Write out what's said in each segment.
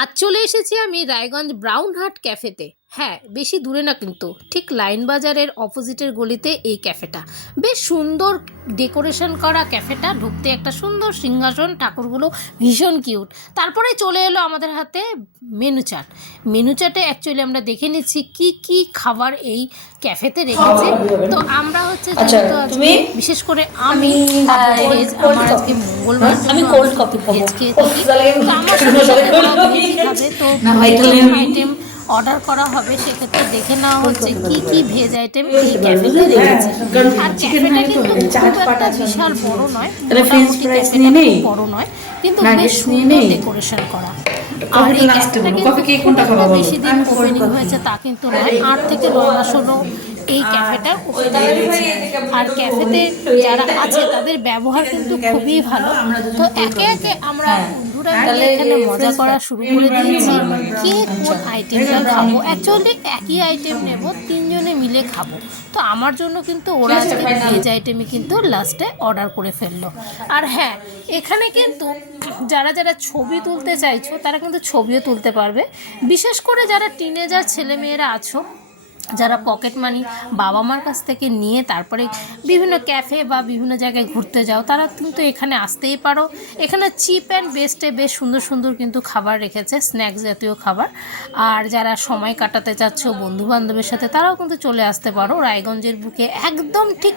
আজ চলে এসেছি আমি রায়গঞ্জ ব্রাউন হাট ক্যাফেতে। হ্যাঁ, বেশি দূরে না, কিন্তু ঠিক লাইন বাজারের অপোজিটের গলিতে এই ক্যাফেটা। বেশ সুন্দর ডেকোরেশন করা ক্যাফেটা। ঢুকতে একটা সুন্দর সিংহাসন, ঠাকুরগুলো ভীষণ কিউট। তারপরে চলে এলো আমাদের হাতে মেনু চার্ট। মেনু চার্টে অ্যাকচুয়ালি আমরা দেখে নিচ্ছি কি কি খাবার এই ক্যাফেতে রেখেছে। তো আমরা হচ্ছে যেহেতু আজকে বিশেষ করে আমি ভেজ, আমার আজকে মঙ্গলবার আমি কোল্ড কফি ভেজ খেয়ে থাকি। তো আমার সাথে সাথে ওরা ভেজ খাবে, তো আইটেম অর্ডার করা হবে। সেক্ষেত্রে দেখে নেওয়া হচ্ছে কি কি ভেজ আইটেম এই ক্যাফেতে রেখেছে। আর ক্যাফেটা কিন্তু খুব একটা বিশাল বড় নয়, মোটামুটি ক্যাফেটা খুব বড় নয়, কিন্তু বেশ সুন্দর ডেকোরেশন করা। আর এই ক্যাফেটা কিন্তু বেশি দিন ওপেনিং হয়েছে তা কিন্তু নয়, 8 থেকে 9 মাস হলো এই ক্যাফেটার ওপেনিং হয়েছে। আর ক্যাফেতে যারা আছে তাদের ব্যবহার কিন্তু খুবই ভালো। তো একে একে আমরা বন্ধুরা মিলে এখানে মজা করা শুরু করে দিয়েছি। কে কোন আইটেমটা খাবো, অ্যাকচুয়ালি একই আইটেম নেব, 3 জনে মিলে খাবো। তো আমার জন্য কিন্তু ওরা আজকে ভেজ আইটেমই কিন্তু লাস্টে অর্ডার করে ফেললো। আর হ্যাঁ, এখানে কিন্তু যারা যারা ছবি তুলতে চাইছো তারা কিন্তু ছবিও তুলতে পারবে। বিশেষ করে যারা টিনেজার ছেলেমেয়েরা আছো, যারা পকেট মানি বাবা মার কাছ থেকে নিয়ে তারপরে বিভিন্ন ক্যাফে বা বিভিন্ন জায়গায় ঘুরতে যাও, তারা কিন্তু এখানে আসতেই পারো। এখানে চিপ অ্যান্ড বেস্টে বেশ সুন্দর সুন্দর কিন্তু খাবার রেখেছে, স্ন্যাক্স জাতীয় খাবার। আর যারা সময় কাটাতে চাচ্ছ বন্ধুবান্ধবের সাথে, তারাও কিন্তু চলে আসতে পারো। রায়গঞ্জের বুকে একদম ঠিক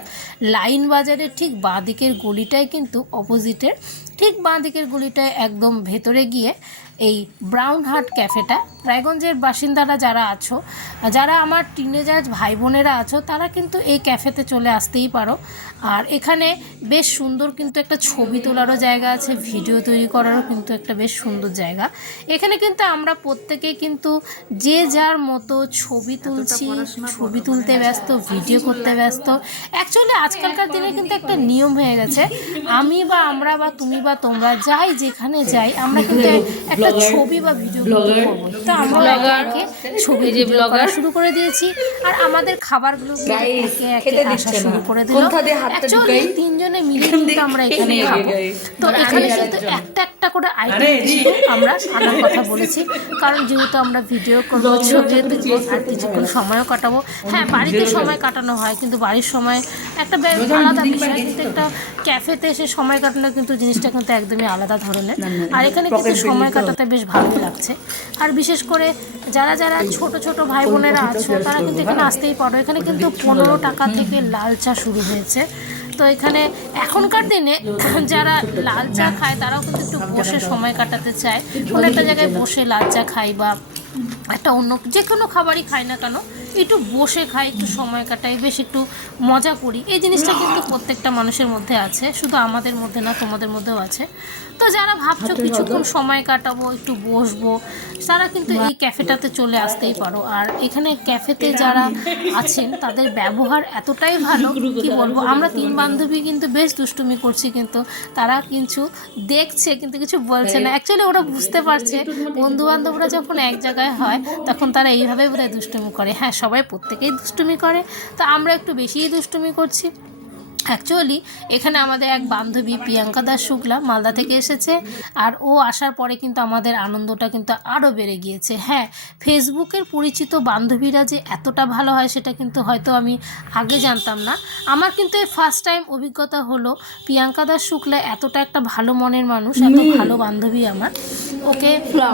লাইন বাজারের ঠিক বাঁ দিকের গলিটায়, কিন্তু অপোজিটের ঠিক বাঁ দিকের গলিটায় একদম ভেতরে গিয়ে এই ব্রাউন হাট ক্যাফেটা। রায়গঞ্জের বাসিন্দারা যারা আছো, যারা আমার টিনেজার ভাই বোনেরা আছো, তারা কিন্তু এই ক্যাফেতে চলে আসতেই পারো। আর এখানে বেশ সুন্দর কিন্তু একটা ছবি তোলারও জায়গা আছে, ভিডিও তৈরি করারও কিন্তু একটা বেশ সুন্দর জায়গা। এখানে কিন্তু আমরা প্রত্যেকেই কিন্তু যে যার মতো ছবি তুলছি, ছবি তুলতে ব্যস্ত, ভিডিও করতে ব্যস্ত। অ্যাকচুয়ালি আজকালকার দিনে কিন্তু একটা নিয়ম হয়ে গেছে, আমি বা আমরা বা তুমি বা তোমরা যাই যেখানে যাই, আমরা কিন্তু একটা ছবি বা ভিডিও করবো। তো আমরা একে ছবি ভিডিও করা শুরু করে দিয়েছি। আর আমাদের খাবারগুলো একে একে আসা শুরু করে দিল। অ্যাকচুয়ালি 3 জনে মিলে কিন্তু আমরা এখানে খাবো। তো এখানে কিন্তু একটা একটা করে আইটেম কিন্তু আমরা আনার কথা বলেছি, কারণ যেহেতু আমরা ভিডিও করবো, ছবিও তুলবো, আর কিছুক্ষণ সময়ও কাটাবো। হ্যাঁ, বাড়িতে সময় কাটানো হয়, কিন্তু বাড়ির সময় একটা আলাদা বিষয়, কিন্তু একটা ক্যাফেতে এসে সময় কাটানো কিন্তু জিনিসটা কিন্তু একদমই আলাদা ধরনের। আর এখানে কিন্তু সময় কাটাতে বেশ ভালোই লাগছে। আর বিশেষ করে যারা যারা ছোট ছোট ভাই বোনেরা আছো, তারা কিন্তু এখানে আসতেই পারো। এখানে কিন্তু 15 টাকা থেকে লাল চা শুরু হয়েছে। তো এখানে এখনকার দিনে যারা লাল চা খায়, তারাও কিন্তু একটু বসে সময় কাটাতে চায়, কোনো একটা জায়গায় বসে লাল চা খাই বা একটা অন্য যে কোনো খাবারই খাই না কেন, একটু বসে খাই, একটু সময় কাটাই, বেশ একটু মজা করি। এই জিনিসটা কিন্তু প্রত্যেকটা মানুষের মধ্যে আছে, শুধু আমাদের মধ্যে না, তোমাদের মধ্যেও আছে। তো যারা ভাবছো কিছুক্ষণ সময় কাটাবো, একটু বসবো, তারা কিন্তু এই ক্যাফেটাতে চলে আসতেই পারো। আর এখানে ক্যাফেতে যারা আছেন তাদের ব্যবহার এতটাই ভালো, কি বলবো। আমরা 3 বান্ধবী কিন্তু বেশ দুষ্টুমি করছি, কিন্তু তারা কিছু দেখছে কিন্তু কিছু বলছে না। অ্যাকচুয়ালি ওরা বুঝতে পারছে বন্ধুবান্ধবরা যখন এক জায়গায় হয় তখন তারা এইভাবেই বোধহয় দুষ্টুমি করে। হ্যাঁ, সবাই প্রত্যেকেই দুষ্টুমি করে, তো আমরা একটু বেশিই দুষ্টুমি করছি। অ্যাকচুয়ালি এখানে আমাদের এক বান্ধবী প্রিয়াঙ্কা দাস শুক্লা মালদা থেকে এসেছে, আর ও আসার পরে কিন্তু আমাদের আনন্দটা কিন্তু আরও বেড়ে গিয়েছে। হ্যাঁ, ফেসবুকের পরিচিত বান্ধবীরা যে এতটা ভালো হয় সেটা কিন্তু হয়তো আমি আগে জানতাম না। আমার কিন্তু এই ফার্স্ট টাইম অভিজ্ঞতা হলো, প্রিয়াঙ্কা দাস শুক্লা এতটা একটা ভালো মনের মানুষ, এত ভালো বান্ধবী আমার। ওকে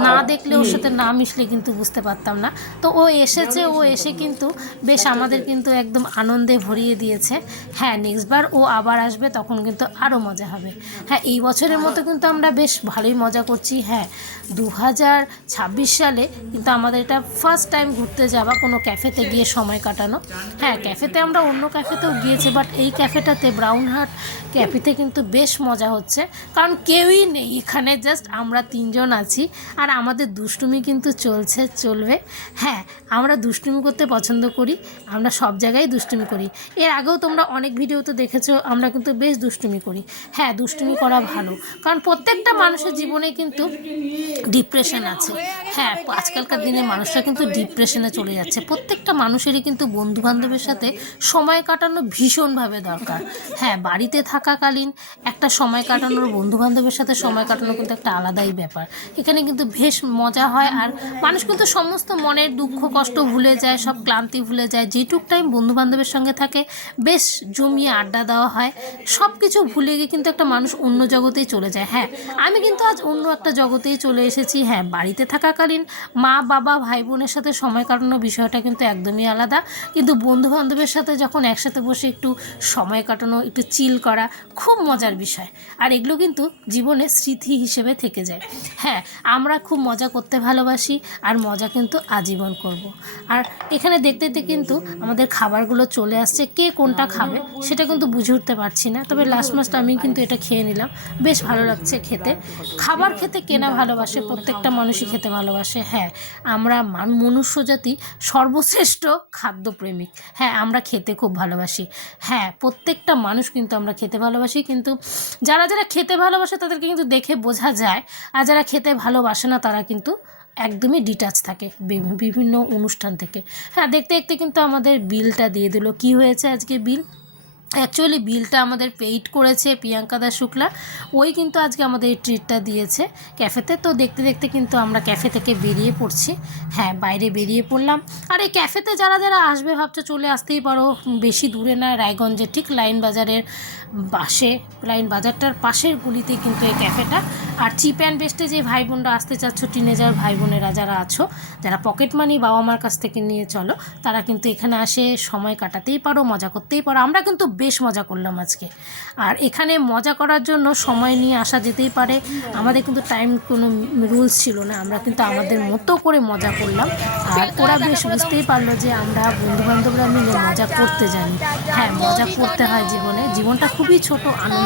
না দেখলে, ওর সাথে না মিশলে কিন্তু বুঝতে পারতাম না। তো ও এসেছে, ও এসে কিন্তু বেশ আমাদের কিন্তু একদম আনন্দে ভরিয়ে দিয়েছে। হ্যাঁ, নেক্সট বার ও আবার আসবে, তখন কিন্তু আরও মজা হবে। হ্যাঁ, এই বছরের মতো কিন্তু আমরা বেশ ভালোই মজা করছি। হ্যাঁ, 2026 সালে কিন্তু আমাদের এটা ফার্স্ট টাইম ঘুরতে যাওয়া, কোনো ক্যাফেতে গিয়ে সময় কাটানো। হ্যাঁ, ক্যাফেতে আমরা অন্য ক্যাফেতেও গিয়েছি, বাট এই ক্যাফেটাতে ব্রাউন হাট ক্যাফেতে কিন্তু বেশ মজা হচ্ছে, কারণ কেউই নেই এখানে, জাস্ট আমরা 3 জন আছি। আর আমাদের দুষ্টুমি কিন্তু চলবে। হ্যাঁ, আমরা দুষ্টুমি করতে পছন্দ করি, আমরা সব জায়গায় দুষ্টুমি করি। এর আগেও তোমরা অনেক ভিডিওতে দেখেছো আমরা কিন্তু বেশ দুষ্টুমি করি। হ্যাঁ, দুষ্টুমি করা ভালো, কারণ প্রত্যেকটা মানুষের জীবনে কিন্তু ডিপ্রেশন আছে। হ্যাঁ, আজকালকার দিনে মানুষরা কিন্তু ডিপ্রেশনে চলে যাচ্ছে। প্রত্যেকটা মানুষেরই কিন্তু বন্ধু-বান্ধবের সাথে সময় কাটানো ভীষণভাবে দরকার। হ্যাঁ, বাড়িতে থাকাকালীন একটা সময় কাটানোর, বন্ধু-বান্ধবের সাথে সময় কাটানো কিন্তু একটা আলাদাই ব্যাপার। এখানে কিন্তু বেশ মজা হয়, আর মানুষ কিন্তু সমস্ত মনের দুঃখ কষ্ট ভুলে যায়, সব ক্লান্তি ভুলে যায়। যেটুক টাইম বন্ধু-বান্ধবের সঙ্গে থাকে বেশ জমিয়ে আড্ডা দেওয়া হয়। সব কিছু ভুলে গিয়ে কিন্তু একটা মানুষ অন্য জগতেই চলে যায়। হ্যাঁ, আমি কিন্তু আজ অন্য একটা জগতেই চলে এসেছি। হ্যাঁ, বাড়িতে থাকাকালীন মা বাবা ভাই বোনের সাথে সময় কাটানোর বিষয়টা কিন্তু একদমই আলাদা, কিন্তু বন্ধু বান্ধবের সাথে যখন একসাথে বসে একটু সময় কাটানো, একটু চিল করা খুব মজার বিষয়, আর এগুলো কিন্তু জীবনে স্মৃতি হিসেবে থেকে যায়। হ্যাঁ, আমরা খুব মজা করতে ভালোবাসি, আর মজা কিন্তু আজীবন করব। আর এখানে দেখতে দেখতে কিন্তু আমাদের খাবারগুলো চলে আসছে। কে কোনটা খাবে সেটা কিন্তু বুঝে উঠতে পারছি না, তবে লাস্ট মাস্ট আমি কিন্তু এটা খেয়ে নিলাম। বেশ ভালো লাগছে খেতে। খাবার খেতে কেনা ভালোবাসে, প্রত্যেকটা মানুষই খেতে ভালোবাসে। হ্যাঁ, আমরা মনুষ্য জাতি সর্বশ্রেষ্ঠ খাদ্যপ্রেমিক। হ্যাঁ, আমরা খেতে খুব ভালোবাসি। হ্যাঁ, প্রত্যেকটা মানুষ কিন্তু আমরা খেতে ভালোবাসি, কিন্তু যারা যারা খেতে ভালোবাসে তাদেরকে কিন্তু দেখে বোঝা যায়, আর যারা খেতে ভালোবাসে না তারা কিন্তু একদমই ডিটাচ থাকে বিভিন্ন অনুষ্ঠান থেকে। হ্যাঁ, দেখতে দেখতে কিন্তু আমাদের বিলটা দিয়ে দিল। কি হয়েছে আজকে বিল? অ্যাকচুয়ালি বিলটা আমাদের পেইড করেছে প্রিয়াঙ্কা দাস শুক্লা, ওই কিন্তু আজকে আমাদের এই ট্রিটটা দিয়েছে ক্যাফেতে। তো দেখতে দেখতে কিন্তু আমরা ক্যাফে থেকে বেরিয়ে পড়ছি। হ্যাঁ, বাইরে বেরিয়ে পড়লাম। আর এই ক্যাফেতে যারা যারা আসবে ভাবছে চলে আসতেই পারো, বেশি দূরে না, রায়গঞ্জে ঠিক লাইন বাজারের পাশে, লাইন বাজারটার পাশের গলিতে কিন্তু এই ক্যাফেটা। আর চিপ অ্যান্ড বেস্টে যে ভাই বোনরা আসতে চাচ্ছ, টিনেজার ভাই বোনেরা যারা আছো, যারা পকেট মানি বাবা মার কাছ থেকে নিয়ে চলো, তারা কিন্তু এখানে আসে সময় কাটাতেই পারো, মজা করতেই পারো। আমরা কিন্তু বেশ মজা করলাম আজকে। আর এখানে মজা করার জন্য সময় নিয়ে আসা যেতেই পারে, আমাদের কিন্তু টাইম কোনো রুলস ছিল না, আমরা কিন্তু আমাদের মতো করে মজা করলাম। আর ওরা বেশ বুঝতেই পারলো যে আমরা বন্ধুবান্ধবরা মিলে মজা করতে জানি। হ্যাঁ, মজা করতে হয় জীবনে, জীবনটা খুবই ছোট, আনন্দ